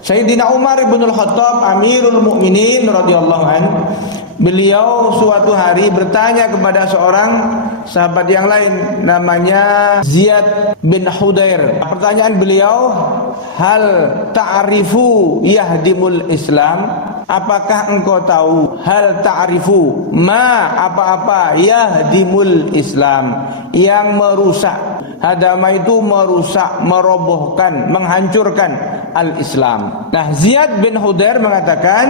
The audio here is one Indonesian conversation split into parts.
Sayyidina Umar bin Al-Khattab Amirul Mukminin radhiyallahu anhu, beliau suatu hari bertanya kepada seorang sahabat yang lain namanya Ziyad bin Hudair. Pertanyaan beliau, hal ta'rifu yahdimul Islam? Apakah engkau tahu, hal ta'rifu ma, apa-apa, yahdimul Islam, yang merusak. Hadama itu merusak, merobohkan, menghancurkan al-Islam. Nah, Ziyad bin Hudair mengatakan,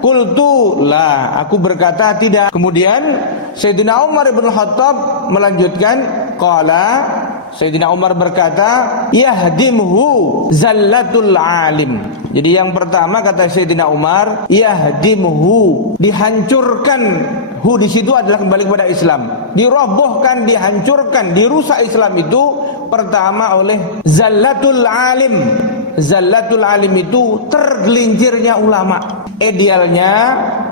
qultu la, aku berkata tidak. Kemudian Sayyidina Umar bin Khattab melanjutkan, qala, Sayyidina Umar berkata, yahdimhu zallatul alim. Jadi yang pertama kata Sayyidina Umar, yahdimhu, dihancurkan. Hu di situ adalah kembali kepada Islam. Dirobohkan, dihancurkan, dirusak Islam itu pertama oleh zallatul alim. Zallatul alim itu tergelincirnya ulama. Idealnya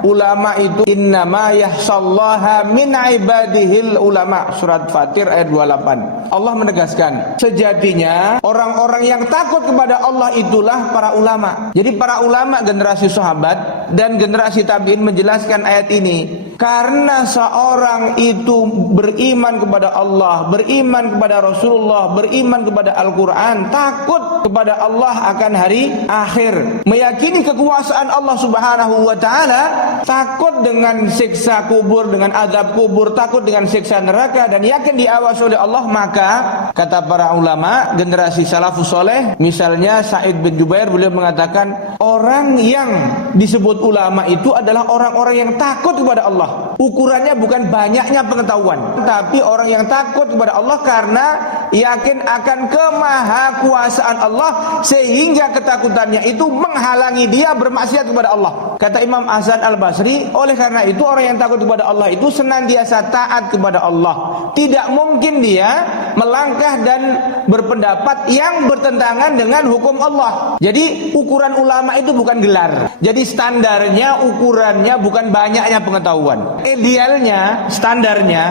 ulama itu innama yahsallaha min ibadihil ulama, surat Fatir ayat 28. Allah menegaskan, sejatinya orang-orang yang takut kepada Allah itulah para ulama. Jadi para ulama generasi sahabat dan generasi tabi'in menjelaskan ayat ini. Karena seorang itu beriman kepada Allah, beriman kepada Rasulullah, beriman kepada Al-Quran, takut kepada Allah akan hari akhir, meyakini kekuasaan Allah Subhanahu wa ta'ala, takut dengan siksa kubur, dengan azab kubur, takut dengan siksa neraka, dan yakin diawasi oleh Allah, maka kata para ulama generasi salafus soleh, misalnya Sa'id bin Jubair, beliau mengatakan orang yang disebut ulama itu adalah orang-orang yang takut kepada Allah. Ukurannya bukan banyaknya pengetahuan, tapi orang yang takut kepada Allah karena yakin akan kemahakuasaan Allah, sehingga ketakutannya itu menghalangi dia bermaksiat kepada Allah. Kata Imam Hasan Al-Basri, oleh karena itu orang yang takut kepada Allah itu senantiasa taat kepada Allah. Tidak mungkin dia melangkah dan berpendapat yang bertentangan dengan hukum Allah. Jadi ukuran ulama itu bukan gelar. Jadi standarnya, ukurannya bukan banyaknya pengetahuan. Idealnya, standarnya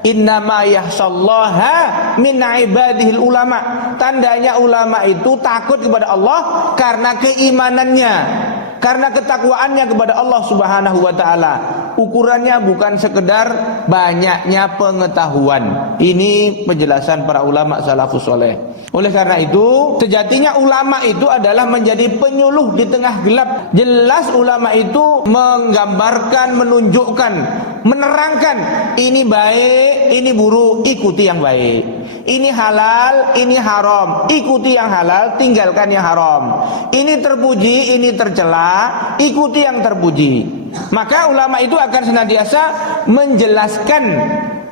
innama yahsallaha min ibadihil ulama. Tandanya ulama itu takut kepada Allah karena keimanannya, karena ketakwaannya kepada Allah Subhanahu wa ta'ala. Ukurannya bukan sekedar banyaknya pengetahuan. Ini penjelasan para ulama salafus soleh. Oleh karena itu, sejatinya ulama itu adalah menjadi penyuluh di tengah gelap. Jelas ulama itu menggambarkan, menunjukkan, menerangkan ini baik, ini buruk, ikuti yang baik. Ini halal, ini haram, ikuti yang halal, tinggalkan yang haram. Ini terpuji, ini tercela, ikuti yang terpuji. Maka ulama itu akan senantiasa menjelaskan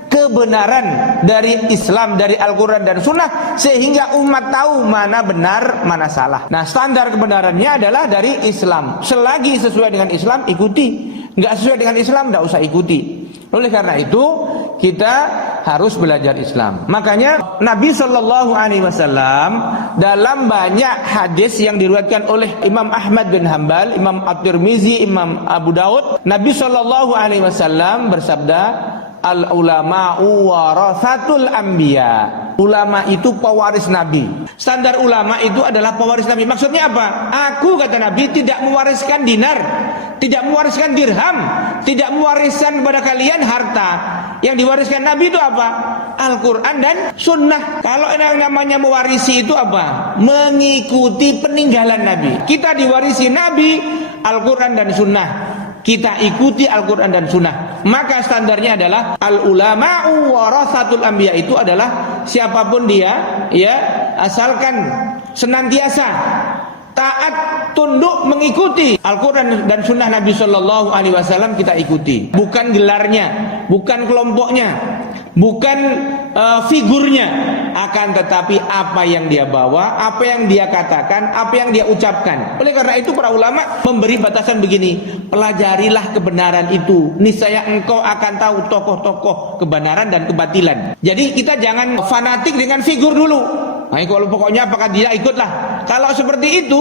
kebenaran dari Islam, dari Al-Quran dan Sunnah, sehingga umat tahu mana benar, mana salah. Nah, standar kebenarannya adalah dari Islam. Selagi sesuai dengan Islam, ikuti. Nggak sesuai dengan Islam, nggak usah ikuti. Oleh karena itu, kita harus belajar Islam. Makanya Nabi Shallallahu Alaihi Wasallam dalam banyak hadis yang diriwayatkan oleh Imam Ahmad bin Hanbal, Imam At-Tirmizi, Imam Abu Daud, Nabi Shallallahu Alaihi Wasallam bersabda, al ulama'u warathatul anbiya. Ulama itu pewaris Nabi. Standar ulama itu adalah pewaris Nabi. Maksudnya apa? Aku, kata Nabi, tidak mewariskan dinar, tidak mewariskan dirham, tidak mewariskan kepada kalian harta. Yang diwariskan Nabi itu apa? Al-Quran dan Sunnah. Kalau yang namanya mewarisi itu apa? Mengikuti peninggalan Nabi. Kita diwarisi Nabi, Al-Quran dan Sunnah. Kita ikuti Al-Quran dan Sunnah. Maka standarnya adalah al-ulama'u warathatul anbiya. Itu adalah siapapun dia, ya, asalkan senantiasa taat, tunduk, mengikuti Al-Quran dan Sunnah Nabi Sallallahu Alaihi Wasallam, kita ikuti. Bukan gelarnya, bukan kelompoknya, bukan figurnya, akan tetapi apa yang dia bawa, apa yang dia katakan, apa yang dia ucapkan. Oleh karena itu para ulama memberi batasan begini: pelajarilah kebenaran itu, niscaya engkau akan tahu tokoh-tokoh kebenaran dan kebatilan. Jadi kita jangan fanatik dengan figur dulu. Nah, kalau pokoknya apakah dia ikutlah. Kalau seperti itu,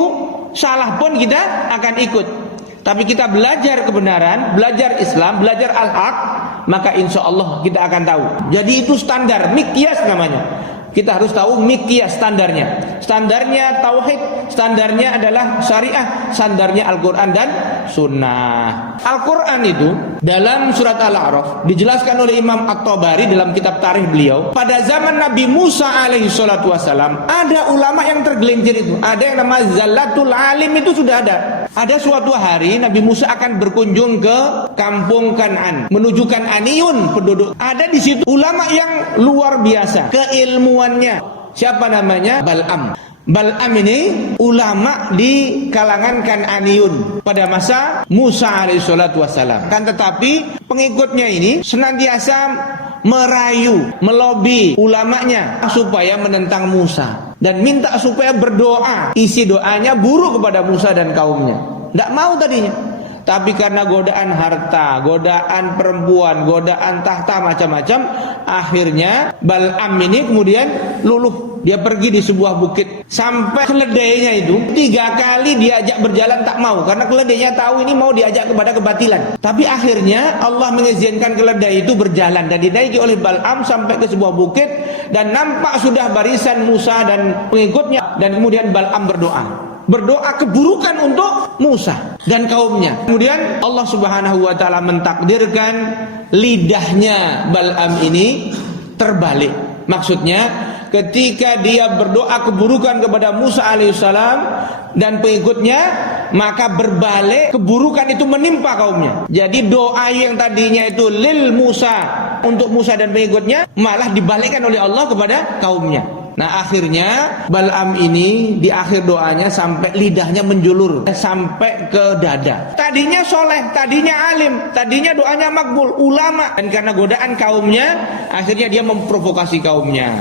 salah pun kita akan ikut. Tapi kita belajar kebenaran, belajar Islam, belajar al-haq, maka insya Allah kita akan tahu. Jadi itu standar, mikyas namanya. Kita harus tahu miqyas standarnya. Standarnya tauhid, standarnya adalah syariah, standarnya Al-Quran dan sunnah. Al-Quran itu dalam surat Al-A'raf dijelaskan oleh Imam At-Tabari dalam kitab tarikh beliau. Pada zaman Nabi Musa alaihi salatu wassalam, ada ulama yang tergelincir itu. Ada yang namanya Zallatul Alim, itu sudah ada. Ada suatu hari Nabi Musa akan berkunjung ke kampung Kan'an, menuju Kan'aniyun penduduk. Ada di situ ulama yang luar biasa keilmuannya. Siapa namanya? Bal'am. Bal'am ini ulama di kalangan Kan'aniyun pada masa Musa alaihissalatu wassalam. Kan tetapi pengikutnya ini senantiasa merayu, melobi ulamanya supaya menentang Musa dan minta supaya berdoa. Isi doanya buruk kepada Musa dan kaumnya. Tidak mau tadinya. Tapi karena godaan harta, godaan perempuan, godaan tahta macam-macam, akhirnya Bal'am ini kemudian luluh. Dia pergi di sebuah bukit. Sampai keledainya itu 3 kali diajak berjalan tak mau. Karena keledainya tahu ini mau diajak kepada kebatilan. Tapi akhirnya Allah mengizinkan keledai itu berjalan dan dinaiki oleh Bal'am sampai ke sebuah bukit. Dan nampak sudah barisan Musa dan pengikutnya. Dan kemudian Bal'am berdoa keburukan untuk Musa dan kaumnya. Kemudian Allah Subhanahu wa taala mentakdirkan lidahnya Bal'am ini terbalik. Maksudnya ketika dia berdoa keburukan kepada Musa alaihissalam dan pengikutnya, maka berbalik keburukan itu menimpa kaumnya. Jadi doa yang tadinya itu lil Musa, untuk Musa dan pengikutnya, malah dibalikkan oleh Allah kepada kaumnya. Nah akhirnya Bal'am ini di akhir doanya sampai lidahnya menjulur sampai ke dada. Tadinya soleh, tadinya alim, tadinya doanya makbul, ulama. Dan karena godaan kaumnya, akhirnya dia memprovokasi kaumnya.